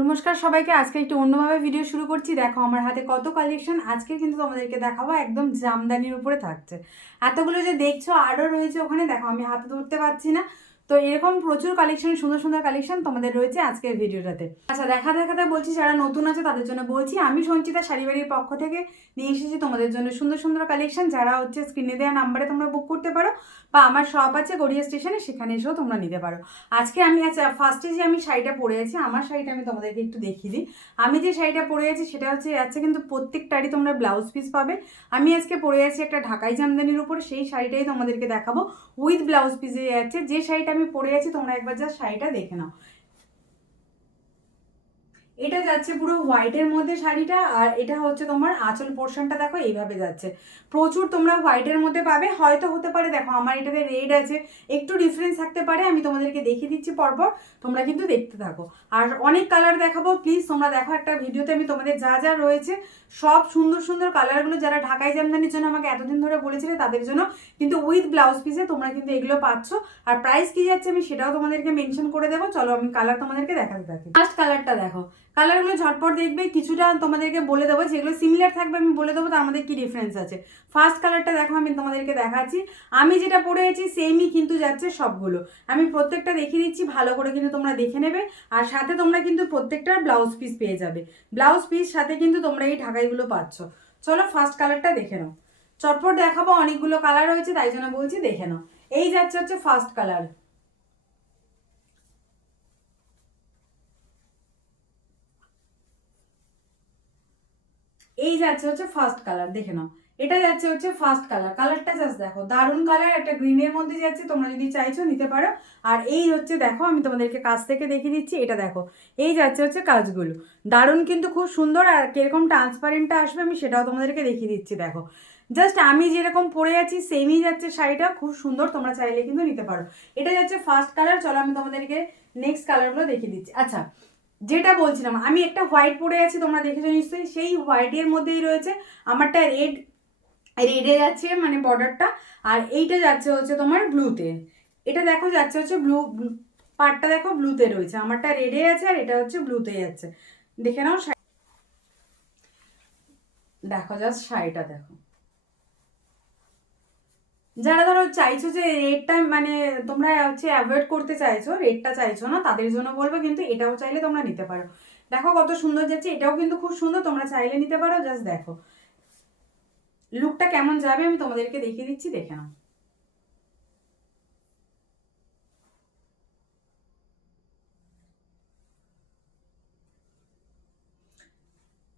নমস্কার সবাইকে, আজকে একটু অন্যভাবে ভিডিও শুরু করছি। দেখো, আমার হাতে কত কালেকশন আজকে কিন্তু তোমাদেরকে দেখাবো, একদম জামদানির উপরে থাকছে। এতগুলো যে দেখছ আরও রয়েছে ওখানে। দেখো, আমি হাতে ধরতে পারছি না। তো এরকম প্রচুর কালেকশন সুন্দর সুন্দর কালেকশন তোমাদের রয়েছে আজকের ভিডিওটাতে। আচ্ছা দেখা দেখাতে বলছি, যারা নতুন আছে তাদের জন্য বলছি, আমি সঞ্চিতা শাড়িবাড়ির পক্ষ থেকে নিয়ে এসেছি তোমাদের জন্য সুন্দর সুন্দর কালেকশন যারা হচ্ছে স্ক্রিনে দেওয়া নাম্বারে তোমরা বুক করতে পারো, বা আমার শপ আছে গড়িয়া স্টেশনে সেখানে এসেও তোমরা নিতে পারো। আজকে আমি আচ্ছা ফার্স্টে যে আমি শাড়িটা পরে আছি, আমার শাড়িটা আমি তোমাদেরকে একটু দেখিয়ে দিই। আমি যে শাড়িটা পরে আছি, সেটা হচ্ছে, আছে কিন্তু প্রত্যেকটারই তোমরা ব্লাউজ পিস পাবে। আমি আজকে পরে আছি একটা ঢাকাই জামদানির উপর, সেই শাড়িটাই তোমাদেরকে দেখাবো। উইথ ব্লাউজ পিসে যাচ্ছে যে শাড়িটা আমি পরে আছি তোমরা একবার যা শাড়িটা দেখে নাও। এটা যাচ্ছে পুরো হোয়াইটের মধ্যে শাড়িটা, আর এটা হচ্ছে তোমার আঁচল পোর্শনটা দেখো, এইভাবে যাচ্ছে। প্রচুর তোমরা হোয়াইটের মধ্যে পাবে, হয়তো হতে পারে, দেখো আমার এটাতে রেড আছে, একটু ডিফারেন্স থাকতে পারে, আমি তোমাদেরকে দেখিয়ে দিচ্ছি পরপর, তোমরা কিন্তু দেখতে থাকো। আর অনেক কালার দেখাবো প্লিজ তোমরা দেখো একটা ভিডিওতে আমি তোমাদের যা যা রয়েছে, সব সুন্দর সুন্দর কালারগুলো যারা ঢাকাই জামদানির জন্য আমাকে এতদিন ধরে বলেছিলে, তাদের জন্য কিন্তু উইথ ব্লাউজ পিসে তোমরা কিন্তু এগুলো পাচ্ছ। আর প্রাইস কি যাচ্ছে আমি সেটাও তোমাদেরকে মেনশন করে দেবো, চলো আমি কালার তোমাদেরকে দেখাতে থাকি। ফার্স্ট কালারটা দেখো কালারগুলো ঝটপট দেখবে, কিছুটা তোমাদেরকে বলে দেবো, যেগুলো সিমিলার থাকবে আমি বলে দেবো, তো আমাদের কি ডিফারেন্স আছে? ফার্স্ট কালারটা দেখো, আমি তোমাদেরকে দেখাচ্ছি। আমি যেটা পরে আছি সেমই কিন্তু যাচ্ছে সবগুলো। আমি প্রত্যেকটা দেখিয়ে দিচ্ছি, ভালো করে কিন্তু তোমরা দেখে নেবে। আর সাথে তোমরা কিন্তু প্রত্যেকটার ব্লাউজ পিস পেয়ে যাবে। ব্লাউজ পিস সাথে কিন্তু তোমরা এই ঢাকাইগুলো পাচ্ছ। চলো ফার্স্ট কালারটা দেখে নাও। চটপট দেখাবো, অনেকগুলো কালার রয়েছে, তাই জন্য বলছি দেখে নাও। এই যাচ্ছে হচ্ছে ফার্স্ট কালার এই যাচ্ছে হচ্ছে ফার্স্ট কালার দেখে নাও। এটা যাচ্ছে হচ্ছে ফার্স্ট কালার কালারটা জাস্ট দেখো। দারুণ কালার একটা গ্রিনের মধ্যে যাচ্ছে, তোমরা যদি চাইছো নিতে পারো। আর এই হচ্ছে দেখো, আমি তোমাদেরকে কাছ থেকে দেখিয়ে দিচ্ছি এটা দেখো। এই যাচ্ছে হচ্ছে কাজগুলো। দারুণ কিন্তু খুব সুন্দর আর কীরকম ট্রান্সপারেন্টটা আসবে, আমি সেটাও তোমাদেরকে দেখিয়ে দিচ্ছি, দেখো। জাস্ট আমি যেরকম পরে আছি সেমই যাচ্ছে শাড়িটা, খুব সুন্দর, তোমরা চাইলে কিন্তু নিতে পারো। এটা যাচ্ছে ফার্স্ট কালার চলো আমি তোমাদেরকে নেক্সট কালারগুলো দেখিয়ে দিচ্ছি। আচ্ছা যেটা বলছিলাম, আমি একটা হোয়াইট পরে আছি, তোমরা দেখেছ নিশ্চয়ই, সেই হোয়াইটের মধ্যেই রয়েছে আমারটা রেড রেডে যাচ্ছে মানে বর্ডারটা আর এইটা যাচ্ছে হচ্ছে তোমার ব্লুতে এটা দেখো যাচ্ছে হচ্ছে ব্লু পার্টটা দেখো ব্লুতে রয়েছে, আমারটা রেডে আছে আর এটা হচ্ছে ব্লুতে যাচ্ছে। দেখে নাও দেখো জাস্ট শাড়িটা দেখো। যারা ধরো চাইছো যে রেটটা মানে তোমরা হচ্ছে অ্যাভয়েড করতে চাইছো রেটটা চাইছো না, তাদের জন্য বলব কিন্তু এটাও চাইলে তোমরা নিতে পারো। দেখো কত সুন্দর যাচ্ছে, এটাও কিন্তু খুব সুন্দর, তোমরা চাইলে নিতে পারো জাস্ট দেখো। লুকটা কেমন যাবে আমি তোমাদেরকে দেখিয়ে দিচ্ছি, দেখে নাও।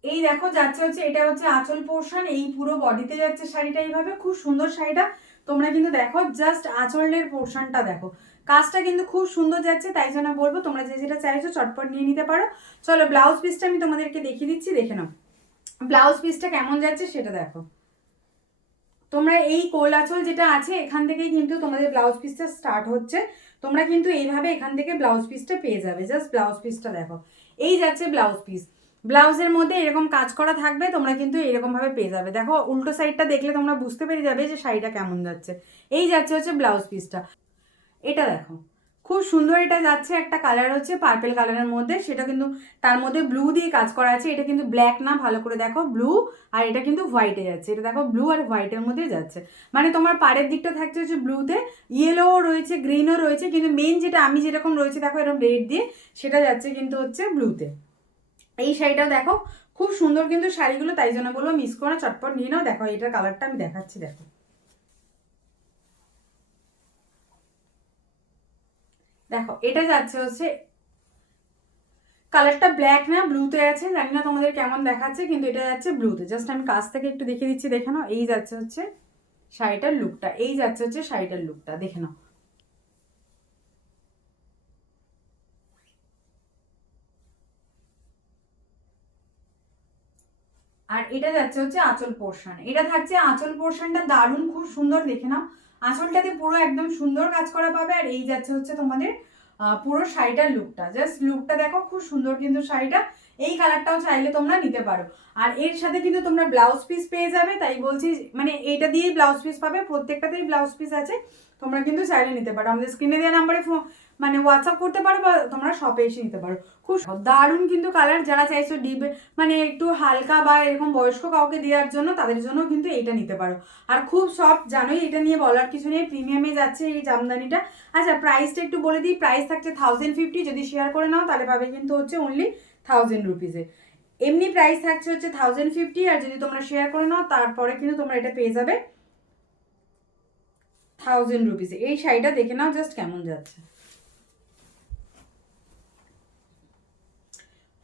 এই দেখো যাচ্ছে হচ্ছে, এটা হচ্ছে আঁচল পোর্শন এই পুরো বডিতে যাচ্ছে শাড়িটা এইভাবে, খুব সুন্দর শাড়িটা। তোমরা কিন্তু দেখো জাস্ট আঁচলের পোর্শনটা দেখো। কাজটা কিন্তু খুব সুন্দর যাচ্ছে, তাই জন্য বলব, তোমরা যে যেটা চাইছো চটপট নিয়ে নিতে পারো। চলো ব্লাউজ পিসটা আমি তোমাদেরকে দেখিয়ে দিচ্ছি, দেখে নাও। ব্লাউজ পিসটা কেমন যাচ্ছে সেটা দেখো। তোমরা এই কোল আঁচল যেটা আছে, এখান থেকেই কিন্তু তোমাদের ব্লাউজ পিসটা স্টার্ট হচ্ছে। তোমরা কিন্তু এইভাবে এখান থেকে ব্লাউজ পিসটা পেয়ে যাবে। জাস্ট ব্লাউজ পিসটা দেখো। এই যাচ্ছে ব্লাউজ পিস ব্লাউজের মধ্যে এরকম কাজ করা থাকবে, তোমরা কিন্তু এরকমভাবে পেয়ে যাবে। দেখো, উল্টো সাইডটা দেখলে তোমরা বুঝতে পেরে যাবে যে শাড়িটা কেমন যাচ্ছে। এই যাচ্ছে হচ্ছে ব্লাউজ পিসটা এটা দেখো, খুব সুন্দর এটা যাচ্ছে, একটা কালার হচ্ছে পার্পেল কালারের মধ্যে। সেটা কিন্তু তার মধ্যে ব্লু দিয়ে কাজ করা আছে, এটা কিন্তু ব্ল্যাক না, ভালো করে দেখো ব্লু আর এটা কিন্তু হোয়াইটে যাচ্ছে। এটা দেখো ব্লু আর হোয়াইটের মধ্যে যাচ্ছে। মানে তোমার পাড়ের দিকটা থাকছে হচ্ছে ব্লুতে ইয়েলোও রয়েছে গ্রিনও রয়েছে, কিন্তু মেন যেটা, আমি যেরকম রয়েছে, দেখো এরকম রেড দিয়ে, সেটা যাচ্ছে কিন্তু হচ্ছে ব্লুতে এই শাড়িটাও দেখো, খুব সুন্দর কিন্তু শাড়িগুলো, তাই জন্য বলব মিস করো, চটপট নিয়ে নাও। দেখো, এটার কালারটা আমি দেখাচ্ছি, দেখো। দেখো, এটা যাচ্ছে হচ্ছে কালারটা ব্ল্যাক না ব্লুতে আছে। জানি না তোমাদের কেমন দেখাচ্ছে, কিন্তু এটা যাচ্ছে ব্লুতে জাস্ট আমি কাছ থেকে একটু দেখিয়ে দিচ্ছি, দেখে নাও। এই যাচ্ছে হচ্ছে শাড়িটার লুকটা এই যাচ্ছে হচ্ছে শাড়িটার লুকটা দেখে নাও। আর এটা যাচ্ছে হচ্ছে আঁচল পোর্শন এটা থাকছে আঁচল পোর্শনটা দারুণ, খুব সুন্দর, দেখে নাও। আঁচলটাতে পুরো একদম সুন্দর কাজ করা পাবে, আর এই যাচ্ছে হচ্ছে তোমাদের পুরো শাড়িটার লুকটা জাস্ট লুকটা দেখো, খুব সুন্দর কিন্তু শাড়িটা। এই কালারটাও চাইলে তোমরা নিতে পারো। আর এর সাথে কিন্তু তোমরা ব্লাউজ পিস পেয়ে যাবে, তাই বলছি মানে এইটা দিয়েই ব্লাউজ পিস পাবে, প্রত্যেকটাতেই ব্লাউজ পিস আছে, তোমরা কিন্তু চাইলে নিতে পারো। আমাদের স্ক্রিনে দেওয়া নাম্বারে মানে হোয়াটসঅ্যাপ করতে পারো বা তোমরা শপে এসে নিতে পারো। খুব দারুণ কিন্তু কালার যারা চাইছো ডিপ মানে একটু হালকা বা এরকম বয়স্ক কাউকে দেওয়ার জন্য তাদের জন্য কিন্তু এইটা নিতে পারো। আর খুব সফট জানোই এটা নিয়ে বলার কিছু নেই প্রিমিয়ামে যাচ্ছে এই জামদানিটা। আচ্ছা প্রাইসটা একটু বলে দিই প্রাইস থাকছে থাউজেন্ড ফিফটি যদি শেয়ার করে নাও তাহলে পাবে কিন্তু হচ্ছে অনলি থাউজেন্ড রুপিসে এমনি প্রাইস থাকছে হচ্ছে থাউজেন্ড ফিফটি আর যদি তোমরা শেয়ার করে নাও তারপরে কিন্তু তোমরা এটা পেয়ে যাবে থাউজেন্ড রুপিসে এই শাড়িটা দেখে নাও জাস্ট কেমন যাচ্ছে।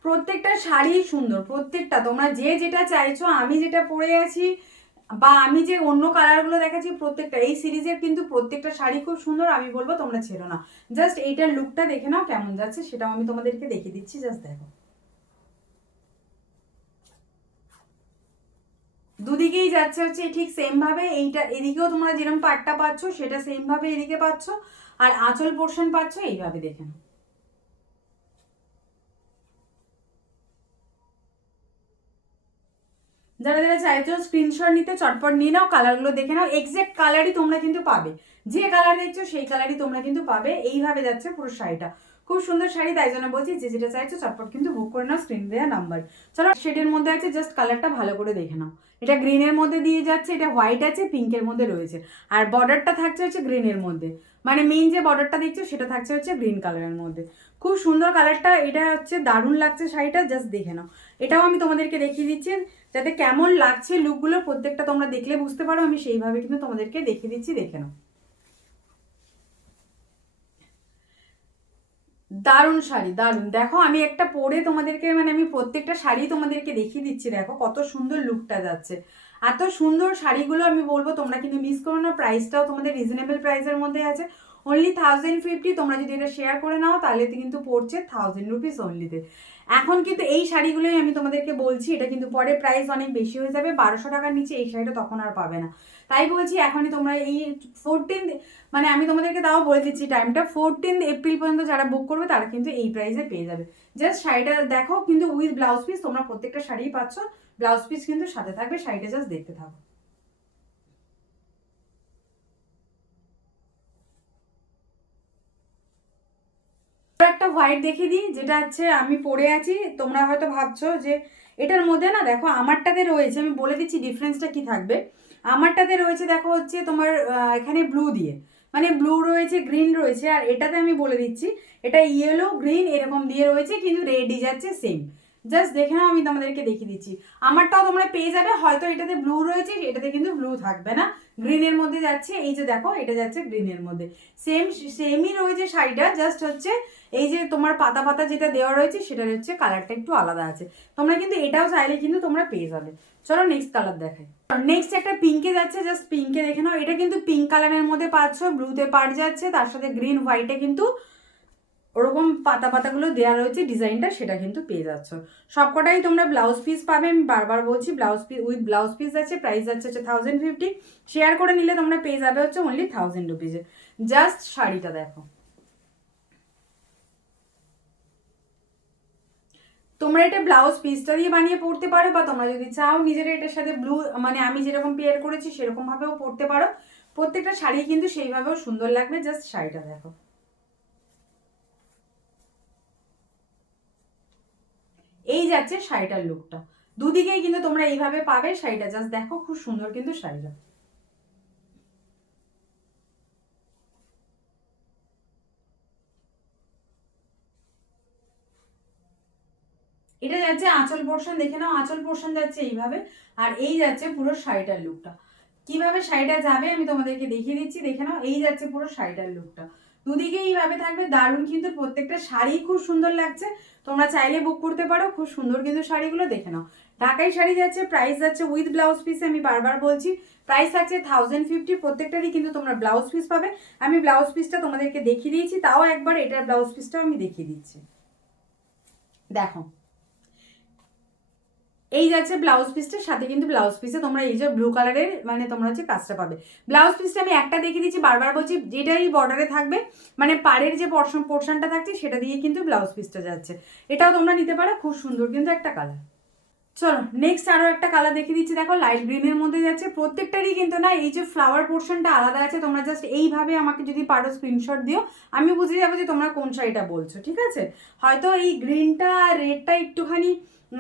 প্রত্যেকটা শাড়ি সুন্দর, প্রত্যেকটা। তোমরা যে যেটা চাইছো, আমি যেটা পরে আছি, বা আমি যে অন্য কালারগুলো দেখাচ্ছি, প্রত্যেকটা। এই সিরিজের কিন্তু প্রত্যেকটা শাড়ি খুব সুন্দর, আমি বলব তোমরা ছেড়ো না। জাস্ট এইটার লুকটা দেখে নাও কেমন যাচ্ছে, সেটাও আমি তোমাদেরকে দেখিয়ে দিচ্ছি, জাস্ট দেখো। দুদিকেই যাচ্ছে হচ্ছে ঠিক সেম ভাবে এইটা এদিকেও তোমরা যেরকম পাটটা পাচ্ছ, সেটা সেম ভাবে এদিকে পাচ্ছ, আর আঁচল পোর্শন পাচ্ছ, এইভাবে দেখে নাও। যারা যারা চাইছো স্ক্রিনশট নিতে চটপট নিয়ে নাও কালারগুলো দেখে নাও এক্সাক্ট কালারই তোমরা কিন্তু পাবে। যে কালার দেখছ, সেই কালারই তোমরা কিন্তু পাবে। এইভাবে যাচ্ছে পুরো শাড়িটা। খুব সুন্দর শাড়ি, তাই জন্য বলছি, যে যেটা চাইছো চটপট কিন্তু বুক করে নাও স্ক্রিন দেওয়া নাম্বার চলো শেডের মধ্যে আছে জাস্ট কালারটা ভালো করে দেখে নাও। এটা গ্রিনের মধ্যে দিয়ে যাচ্ছে, এটা হোয়াইট আছে পিঙ্কের মধ্যে রয়েছে। আর বর্ডারটা থাকছে হচ্ছে গ্রিনের মধ্যে। মানে মেইন যে বর্ডারটা দেখছ, সেটা থাকছে হচ্ছে গ্রিন কালারের মধ্যে। খুব সুন্দর কালারটা এটা হচ্ছে দারুণ লাগছে শাড়িটা জাস্ট দেখে নাও। এটাও আমি তোমাদেরকে দেখিয়ে দিচ্ছি। যাতে কেমন লাগছে লুকগুলো প্রত্যেকটা তোমরা দেখলে বুঝতে পারো, আমি সেইভাবে কিন্তু তোমাদেরকে দেখিয়ে দিচ্ছি, দেখে নাও। দারুণ শাড়ি, দারুণ। দেখো, আমি একটা পরে তোমাদেরকে মানে আমি প্রত্যেকটা শাড়ি তোমাদেরকে দেখিয়ে দিচ্ছি, দেখো, কত সুন্দর লুকটা যাচ্ছে। এত সুন্দর শাড়িগুলো আমি বলব, তোমরা কিন্তু মিস করো না প্রাইসটাও তোমাদের রিজনেবল প্রাইসের মধ্যে আছে। অনলি থাউজেন্ড ফিফটি তোমরা যদি এটা শেয়ার করে নাও, তাহলে কিন্তু পড়ছে থাউজেন্ড রুপিস অনলিতে এখন কিন্তু এই শাড়িগুলোই আমি তোমাদেরকে বলছি, এটা কিন্তু পরে প্রাইস অনেক বেশি হয়ে যাবে, বারোশো টাকার নিচে এই শাড়িটা তখন আর পাবে না। তাই বলছি এখনই তোমরা এই ফোরটিন মানে আমি তোমাদেরকে তাও বলে দিচ্ছি টাইমটা ফোরটিন এপ্রিল পর্যন্ত যারা বুক করবে তারা কিন্তু এই প্রাইসে পেয়ে যাবে। জাস্ট শাড়িটা দেখো, কিন্তু উইথ ব্লাউজ পিস তোমরা প্রত্যেকটা শাড়িই পাচ্ছ ব্লাউজ পিস কিন্তু সাথে থাকবে, শাড়িটা জাস্ট দেখতে থাকো একটা হোয়াইট দেখিয়ে দিই, যেটা হচ্ছে আমি পরে আছি, তোমরা হয়তো ভাবছ যে এটার মধ্যে না দেখো আমারটাতে রয়েছে, আমি বলে দিচ্ছি ডিফারেন্সটা কি থাকবে? আমারটাতে রয়েছে দেখো হচ্ছে তোমার এখানে ব্লু দিয়ে। মানে ব্লু রয়েছে গ্রিন রয়েছে, আর এটাতে আমি বলে দিচ্ছি, এটা ইয়েলো গ্রিন এরকম দিয়ে রয়েছে, কিন্তু রেডই যাচ্ছে সেম জাস্ট দেখে নাও, আমি তোমাদেরকে দেখিয়ে দিচ্ছি। আমারটাও তোমরা পেয়ে যাবে, হয়তো এটাতে ব্লু রয়েছে, এটাতে কিন্তু ব্লু থাকবে না। গ্রিনের মধ্যে যাচ্ছে, এই যে দেখো, এটা যাচ্ছে গ্রিনের মধ্যে। সেম সেমই রয়েছে শাড়িটা জাস্ট হচ্ছে এই যে তোমার পাতা পাতা যেটা দেওয়া রয়েছে সেটা হচ্ছে কালারটা একটু আলাদা আছে। তোমরা কিন্তু এটাও চাইলে কিন্তু তোমরা পেয়ে যাবে। চলো নেক্সট কালার দেখাই। নেক্সট একটা পিঙ্কে যাচ্ছে জাস্ট পিঙ্কে দেখে নাও। এটা কিন্তু পিঙ্ক কালারের মধ্যে পাচ্ছ ব্লুতে পাট যাচ্ছে, তার সাথে গ্রিন হোয়াইটে কিন্তু ওরকম পাতা পাতাগুলো দেওয়া রয়েছে, ডিজাইনটা সেটা কিন্তু পেয়ে যাচ্ছ। সবকটাই তোমরা ব্লাউজ পিস পাবে, আমি বারবার বলছি blouse piece with blouse piece আছে প্রাইস যাচ্ছে হচ্ছে থাউজেন্ড ফিফটি শেয়ার করে নিলে তোমরা পেয়ে যাবে হচ্ছে অনলি থাউজেন্ড রুপিজে জাস্ট শাড়িটা দেখো। তোমরা এটা ব্লাউজ পিসটা দিয়ে বানিয়ে পরতে পারো, বা তোমরা যদি চাও নিজেরা এটার সাথে ব্লু মানে আমি যেরকম পেয়ার করেছি সেরকমভাবেও পরতে পারো। প্রত্যেকটা শাড়ি কিন্তু সেইভাবেও সুন্দর লাগবে জাস্ট শাড়িটা দেখো। এই যাচ্ছে শাড়িটার লুকটা দুদিকেই কিন্তু তোমরা এইভাবে পাবে, শাড়িটা জাস্ট দেখো, খুব সুন্দর কিন্তু শাড়িটা। এটা যাচ্ছে আঁচল পোর্শন দেখে নাও আঁচল পোর্শন যাচ্ছে এইভাবে, আর এই যাচ্ছে পুরো শাড়িটার লুকটা কীভাবে শাড়িটা যাবে আমি তোমাদেরকে দেখিয়ে দিচ্ছি, দেখে নাও, এই যাচ্ছে পুরো শাড়িটার লুকটা দুদিকে এইভাবে থাকবে, দারুণ কিন্তু প্রত্যেকটা শাড়ি খুব সুন্দর লাগছে। তোমরা চাইলে বুক করতে পারো, খুব সুন্দর কিন্তু শাড়িগুলো, দেখে নাও। ঢাকাই শাড়ি যাচ্ছে প্রাইস যাচ্ছে উইথ ব্লাউজ পিস আমি বারবার বলছি প্রাইস আছে থাউজেন্ড ফিফটি প্রত্যেকটারই কিন্তু তোমরা ব্লাউজ পিস পাবে। আমি ব্লাউজ পিসটা তোমাদেরকে দেখিয়ে দিয়েছি, তাও একবার এটার ব্লাউজ পিসটাও আমি দেখিয়ে দিচ্ছি। দেখো এই যাচ্ছে ব্লাউজ পিসটার সাথে কিন্তু ব্লাউজ পিসে তোমরা এই যে ব্লু কালারের মানে তোমরা হচ্ছে কাজটা পাবে। ব্লাউজ পিসটা আমি একটা দেখিয়ে দিচ্ছি, বারবার বলছি, যেটাই বর্ডারে থাকবে মানে পাড়ের যে পোর্শন পোর্শনটা থাকছে, সেটা দিয়ে কিন্তু ব্লাউজ পিসটা যাচ্ছে। এটাও তোমরা নিতে পারো, খুব সুন্দর কিন্তু একটা কালার চলো নেক্সট আরও একটা কালার দেখিয়ে দিচ্ছি, দেখো লাইট গ্রিনের মধ্যে যাচ্ছে। প্রত্যেকটারই কিন্তু না, এই যে ফ্লাওয়ার পোর্শনটা আলাদা আছে, তোমরা জাস্ট এইভাবে আমাকে যদি পারো স্ক্রিনশট দিও, আমি বুঝে যাব যে তোমরা কোন শাড়িটা বলছো, ঠিক আছে? হয়তো এই গ্রিনটা রেডটা একটুখানি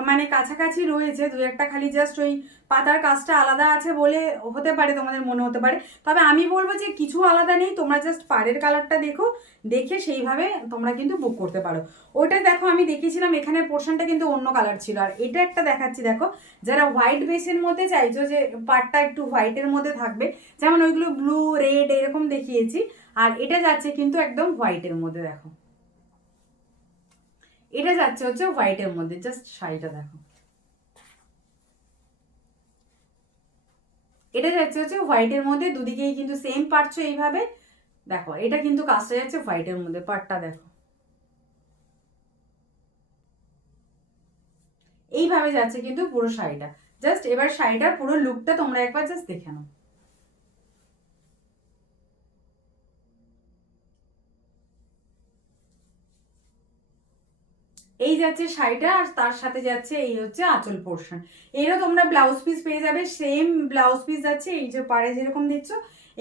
মানে কাছাকাছি রয়েছে, দু একটা খালি জাস্ট ওই পাতার কাজটা আলাদা আছে বলে হতে পারে, তোমাদের মনে হতে পারে। তবে আমি বলব যে কিছু আলাদা নেই, তোমরা জাস্ট পাড়ের কালারটা দেখো, দেখে সেইভাবে তোমরা কিন্তু বুক করতে পারো। ওইটা দেখো, আমি দেখিয়েছিলাম, এখানে পোর্শনটা কিন্তু অন্য কালার ছিল। আর এটা একটা দেখাচ্ছি, দেখো, যারা হোয়াইট বেসের মধ্যে চাইছো যে পাটটা একটু হোয়াইটের মধ্যে থাকবে, যেমন ওইগুলো ব্লু রেড এরকম দেখিয়েছি। আর এটা যাচ্ছে কিন্তু একদম হোয়াইটের মধ্যে, দেখো। এটা যাচ্ছে হচ্ছে হোয়াইটের মধ্যে জাস্ট শাড়িটা দেখো। এটা যাচ্ছে হচ্ছে হোয়াইটের মধ্যে, দুদিকেই কিন্তু সেম পাচ্ছ এইভাবে। দেখো, এটা কিন্তু কাজটা যাচ্ছে হোয়াইটের মধ্যে, পাটটা দেখো। এইভাবে যাচ্ছে কিন্তু পুরো শাড়িটা। জাস্ট এবার শাড়িটার পুরো লুকটা তোমরা একবার জাস্ট দেখে নাও। এই যাচ্ছে শাড়িটা আর তার সাথে যাচ্ছে এই হচ্ছে আঁচল পোর্শন। এরও তোমরা ব্লাউজ পিস পেয়ে যাবে সেম ব্লাউজ পিস যাচ্ছে, এই যে পাড়ে যেরকম দেখছ,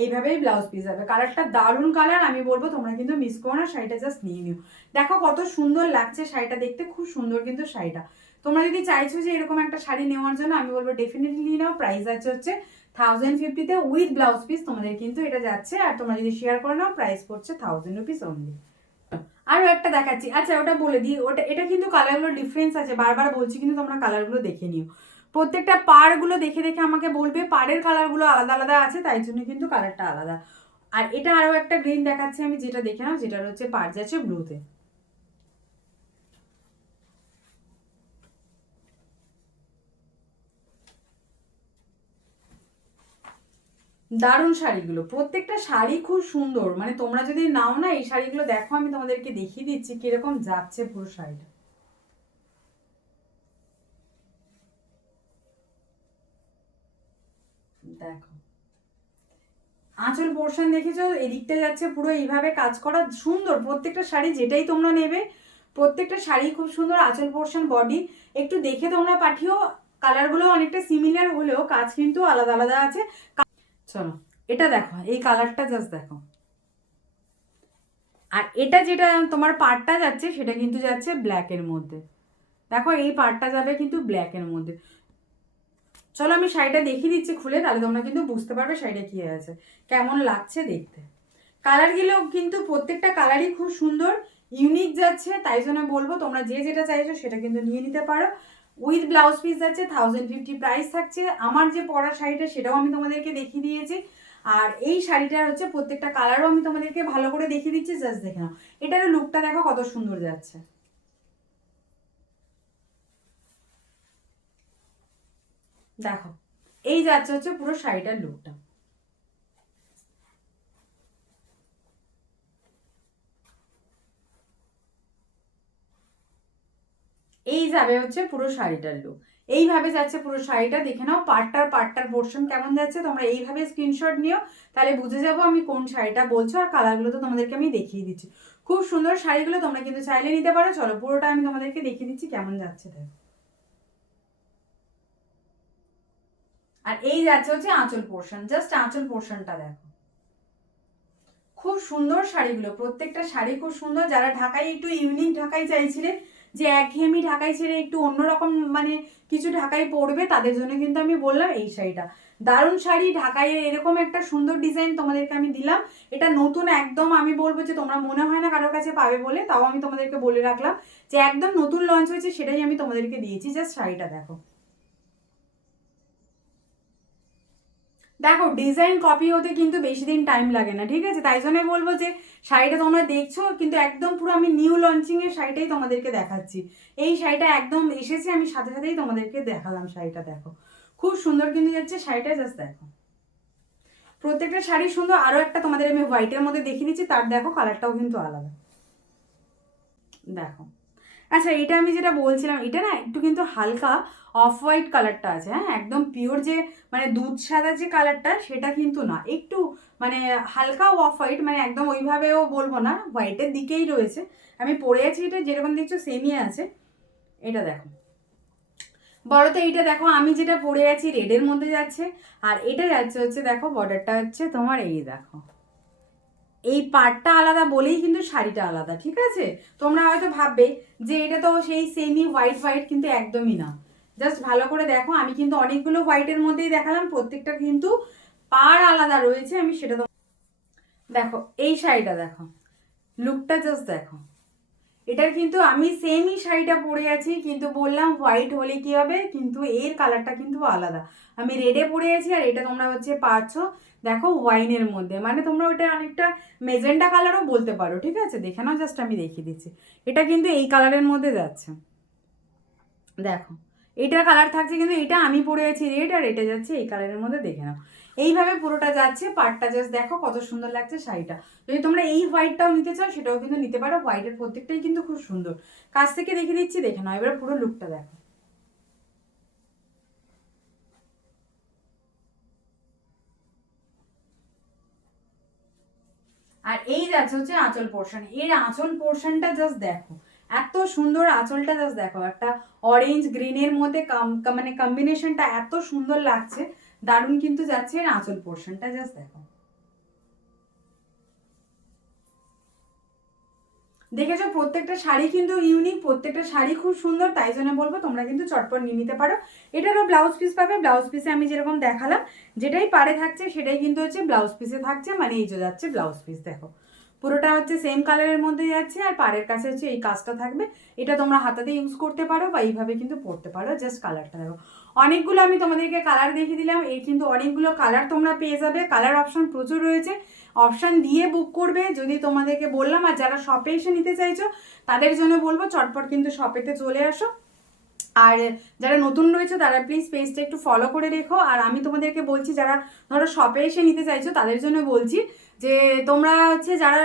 এইভাবেই ব্লাউজ পিস যাবে। কালারটা দারুণ কালার আমি বলব তোমরা কিন্তু মিস করো না, শাড়িটা জাস্ট নিয়ে নিও। দেখো কত সুন্দর লাগছে শাড়িটা, দেখতে খুব সুন্দর কিন্তু শাড়িটা। তোমরা যদি চাইছো যে এরকম একটা শাড়ি নেওয়ার জন্য, আমি বলব ডেফিনেটলি নাও প্রাইস আছে হচ্ছে থাউজেন্ড ফিফটিতে উইথ ব্লাউজ পিস তোমাদের কিন্তু এটা যাচ্ছে। আর তোমরা যদি শেয়ার করে নাও প্রাইস পড়ছে থাউজেন্ড রুপিস অনলি আরও একটা দেখাচ্ছি। আচ্ছা ওটা বলে দিই। ওটা, এটা কিন্তু কালারগুলো ডিফারেন্স আছে। বারবার বলছি, কিন্তু তোমরা কালারগুলো দেখে নিও। প্রত্যেকটা পাড়গুলো দেখে দেখে আমাকে বলবে, পাড়ের কালারগুলো আলাদা আলাদা আছে, তাই জন্য কিন্তু কালারটা আলাদা। আর এটা আরও একটা গ্রিন দেখাচ্ছি আমি, যেটা দেখে নাও যেটা হচ্ছে পার যাচ্ছে ব্লুতে দারুণ শাড়িগুলো। প্রত্যেকটা শাড়ি খুব সুন্দর। মানে তোমরা যদি নাও না, এই শাড়িগুলো দেখো, আমি তোমাদেরকে দেখিয়ে দিচ্ছি কীরকম যাচ্ছে পুরো শাড়িটা। দেখো। আঁচল পোর্শন দেখেছ? এদিকটা যাচ্ছে পুরো এইভাবে কাজ করা সুন্দর। প্রত্যেকটা শাড়ি যেটাই তোমরা নেবে, প্রত্যেকটা শাড়ি খুব সুন্দর আঁচল পোর্শন, বডি। একটু দেখে তোমরা পাঠিও। কালারগুলো অনেকটা সিমিলার হলেও কাজ কিন্তু আলাদা আলাদা আছে। চলো। এটা দেখো, এই কালারটা জাস্ট দেখো। আর এটা যেটা তোমার পার্টটা যাচ্ছে, সেটা কিন্তু যাচ্ছে ব্ল্যাকের মধ্যে। দেখো, এই পার্টটা যাবে কিন্তু ব্ল্যাকের মধ্যে। চলো, আমি শাড়িটা দেখিয়ে দিচ্ছি খুলে, তাহলে তোমরা কিন্তু বুঝতে পারবে শাড়িটা কী আছে। কেমন লাগছে দেখতে। কালারগুলো কিন্তু প্রত্যেকটা কালারই খুব সুন্দর ইউনিক যাচ্ছে, তাই জন্য বলব, তোমরা যে যেটা চাইছো সেটা কিন্তু নিয়ে নিতে পারো। উইথ ব্লাউজ পিস যাচ্ছে থাউজেন্ড ফিফটি প্রাইস থাকছে। আমার যে পরা শাড়িটা, সেটাও আমি তোমাদেরকে দেখিয়ে দিয়েছি। আর এই শাড়িটার হচ্ছে প্রত্যেকটা কালারও আমি তোমাদেরকে ভালো করে দেখিয়ে দিচ্ছি জাস্ট দেখে নাও। এটার লুকটা দেখো কত সুন্দর যাচ্ছে। দেখো, এই যাচ্ছে হচ্ছে পুরো শাড়িটার লুকটা এই যাবে হচ্ছে পুরো শাড়িটার লুক এইভাবে যাচ্ছে পুরো শাড়িটা, দেখে নাও পাটটার পার্টটার পোর্শন কেমন যাচ্ছে, তোমরা এইভাবে স্ক্রিনশট নিও, তাহলে বুঝে যাব আমি কোন শাড়িটা বলছো আর কালারগুলো তো তোমাদেরকে আমি দেখিয়ে দিচ্ছি। খুব সুন্দর শাড়িগুলো তোমরা কিন্তু চাইলে নিতে পারো, চলো পুরোটা আমি তোমাদেরকে দেখিয়ে দিচ্ছি কেমন যাচ্ছে দেখো। আর এই যাচ্ছে হচ্ছে আঁচল পোর্শন জাস্ট আঁচল পোর্শনটা দেখো। খুব সুন্দর শাড়িগুলো, প্রত্যেকটা শাড়ি খুব সুন্দর, যারা ঢাকায় একটু ইউনিক ঢাকাই চাইছিলেন যে একঘেয়েমি ঢাকাই ছেড়ে একটু অন্যরকম মানে কিছু ঢাকাই পরবে তাদের জন্য কিন্তু আমি বললাম এই শাড়িটা। দারুণ শাড়ি ঢাকায় এরকম একটা সুন্দর ডিজাইন তোমাদেরকে আমি দিলাম। এটা নতুন একদম আমি বলব যে তোমরা মনে হয় না কারোর কাছে পাবে বলে, তাও আমি তোমাদেরকে বলে রাখলাম যে একদম নতুন লঞ্চ হয়েছে সেটাই আমি তোমাদেরকে দিয়েছি জাস্ট শাড়িটা দেখো। দেখো ডিজাইন কপি হতে কিন্তু বেশি দিন টাইম লাগে না, ঠিক আছে? তাই জন্য বলব যে শাড়িটা তোমরা দেখছ, কিন্তু একদম পুরো আমি নিউ লঞ্চিং এর শাড়িটাই তোমাদেরকে দেখাচ্ছি। এই শাড়িটা একদম এসেছে, আমি সাথে সাথেই তোমাদেরকে দেখালাম শাড়িটা, দেখো। খুব সুন্দর কিন্তু যাচ্ছে, শাড়িটা জাস্ট দেখো। প্রত্যেকটা শাড়ি সুন্দর আরও একটা তোমাদের আমি হোয়াইটের মধ্যে দেখিয়ে দিচ্ছি, তার দেখো কালারটাও কিন্তু আলাদা। দেখো। আচ্ছা এটা আমি যেটা বলছিলাম, এটা না একটু কিন্তু হালকা অফ হোয়াইট কালারটা আছে হ্যাঁ? একদম পিওর যে মানে দুধ সাদা যে কালারটা সেটা কিন্তু না। একটু মানে হালকা অফ হোয়াইট মানে একদম ওইভাবেও বলব না হোয়াইটের দিকেই রয়েছে। আমি পরে আছি, এটা যেরকম দেখছ সেমই আছে। এটা দেখো। বলো তো এইটা দেখো, আমি যেটা পরে আছি রেডের মধ্যে যাচ্ছে। আর এটা যাচ্ছে হচ্ছে, দেখো বর্ডারটা হচ্ছে তোমার এই দেখো। এই পার্টটা আলাদা বলেই কিন্তু শাড়িটা আলাদা, ঠিক আছে? তোমরা হয়তো ভাববে যে এটা তো সেই সেমই হোয়াইট হোয়াইট কিন্তু একদমই না। জাস্ট ভালো করে দেখো, আমি কিন্তু অনেকগুলো হোয়াইটের মধ্যেই দেখালাম, প্রত্যেকটা কিন্তু পার আলাদা রয়েছে, আমি সেটা তো দেখো, এই শাড়িটা দেখো লুকটা জাস্ট দেখো। এটার কিন্তু আমি সেমই শাড়িটা পরে আছি, কিন্তু বললাম হোয়াইট হলে কি হবে, কিন্তু এর কালারটা কিন্তু আলাদা। আমি রেডে পরে আছি, আর এটা তোমরা হচ্ছে পাচ্ছ, দেখো ওয়াইনের মধ্যে। মানে তোমরা ওটা অনেকটা মেজেন্ডা কালারও বলতে পারো, ঠিক আছে? দেখে নাও জাস্ট আমি দেখিয়ে দিচ্ছি। এটা কিন্তু এই কালারের মধ্যে যাচ্ছে। দেখো এটার কালার থাকছে কিন্তু এটা আমি পরে আছি রেড আর এটা যাচ্ছে এই কালারের মধ্যে দেখে নাও। এইভাবে পুরোটা যাচ্ছে পাটটা জাস্ট দেখো কত সুন্দর লাগছে শাড়িটা। যদি তোমরা এই হোয়াইটটাও নিতে চাও, সেটাও কিন্তু নিতে পারো। হোয়াইটের প্রত্যেকটাই কিন্তু খুব সুন্দর। কাছ থেকে দেখে দিচ্ছি দেখে নাও। এবার পুরো লুকটা দেখো। আর এই যাচ্ছে হচ্ছে আঁচল পোর্শন এর আঁচল পোর্শনটা জাস্ট দেখো। এত সুন্দর আঁচলটা জাস্ট দেখো, একটা অরেঞ্জ গ্রিনের মধ্যে মানে কম্বিনেশনটা এত সুন্দর লাগছে, দারুণ কিন্তু যাচ্ছে এর আঁচল পোর্শনটা জাস্ট দেখো। দেখেছ প্রত্যেকটা শাড়ি কিন্তু ইউনিক প্রত্যেকটা শাড়ি খুব সুন্দর, তাই জন্য বলব তোমরা কিন্তু চটপট নিয়ে নিতে পারো। এটারও ব্লাউজ পিস পাবে ব্লাউজ পিসে আমি যেরকম দেখালাম, যেটাই পারে থাকছে, সেটাই কিন্তু হচ্ছে ব্লাউজ পিসে থাকছে মানে এই যে যাচ্ছে ব্লাউজ পিস দেখো। পুরোটা হচ্ছে সেম কালারের মধ্যে যাচ্ছে আর পাড়ের কাছে হচ্ছে এই কাজটা থাকবে। এটা তোমরা হাতাতে ইউজ করতে পারো বা এইভাবে কিন্তু পরতে পারো জাস্ট কালারটা দেখো। অনেকগুলো আমি তোমাদেরকে কালার দেখিয়ে দিলাম, এই কিন্তু অনেকগুলো কালার তোমরা পেয়ে যাবে। কালার অপশান প্রচুর রয়েছে। অপশান দিয়ে বুক করবে, যদি তোমাদেরকে বললাম আর যারা শপে এসে নিতে চাইছো, তাদের জন্য বলব, চটপট কিন্তু শপেতে চলে আসো। আর যারা নতুন রয়েছে, তারা প্লিজ পেজটা একটু ফলো করে রেখো। আর আমি তোমাদেরকে বলছি, যারা ধরো শপে এসে নিতে চাইছো, তাদের জন্য বলছি যে তোমরা হচ্ছে যারা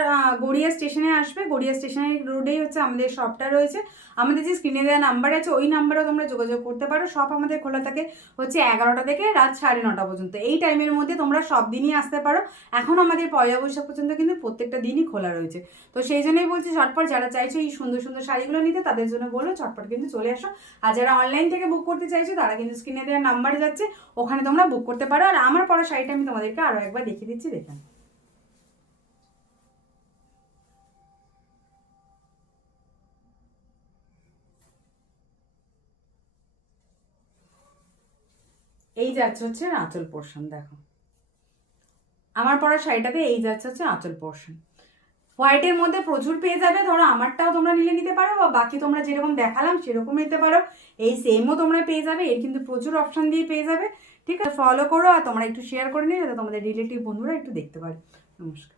গড়িয়া স্টেশনে আসবে, গড়িয়া স্টেশনের রোডেই হচ্ছে আমাদের শপটা রয়েছে। আমাদের যে স্ক্রিনে দেওয়া নাম্বার আছে, ওই নাম্বারেও তোমরা যোগাযোগ করতে পারো। সব আমাদের খোলা থাকে হচ্ছে এগারোটা থেকে রাত সাড়ে নটা পর্যন্ত। এই টাইমের মধ্যে তোমরা সব দিনই আসতে পারো। এখন আমাদের পয়লা বৈশাখ পর্যন্ত কিন্তু প্রত্যেকটা দিনই খোলা রয়েছে। তো সেই জন্যই বলছি ঝটপট যারা চাইছো এই সুন্দর সুন্দর শাড়িগুলো নিতে, তাদের জন্য বলো ঝটপট কিন্তু চলে আসো। আর যারা অনলাইন থেকে বুক করতে চাইছো, তারা কিন্তু স্ক্রিনে দেওয়ার নাম্বার যাচ্ছে, ওখানে তোমরা বুক করতে পারো। আর আমার পরা শাড়িটা আমি তোমাদেরকে আরও একবার দেখিয়ে দিচ্ছি, দেখে এই যাচ্ছে হচ্ছে আঁচল পোর্শন দেখো। আমার পরা শাড়িটাতে এই যাচ্ছে হচ্ছে আঁচল পোর্শন হোয়াইটের মধ্যে প্রচুর পেয়ে যাবে, ধরো আমারটাও তোমরা নিলে নিতে পারো, বা বাকি তোমরা যেরকম দেখালাম সেরকম নিতে পারো। এই সেমও তোমরা পেয়ে যাবে, এর কিন্তু প্রচুর অপশান দিয়ে পেয়ে যাবে, ঠিক আছে? ফলো করো আর তোমরা একটু শেয়ার করে নিও, যাতে তোমাদের রিলেটিভ বন্ধুরা একটু দেখতে পারে। নমস্কার।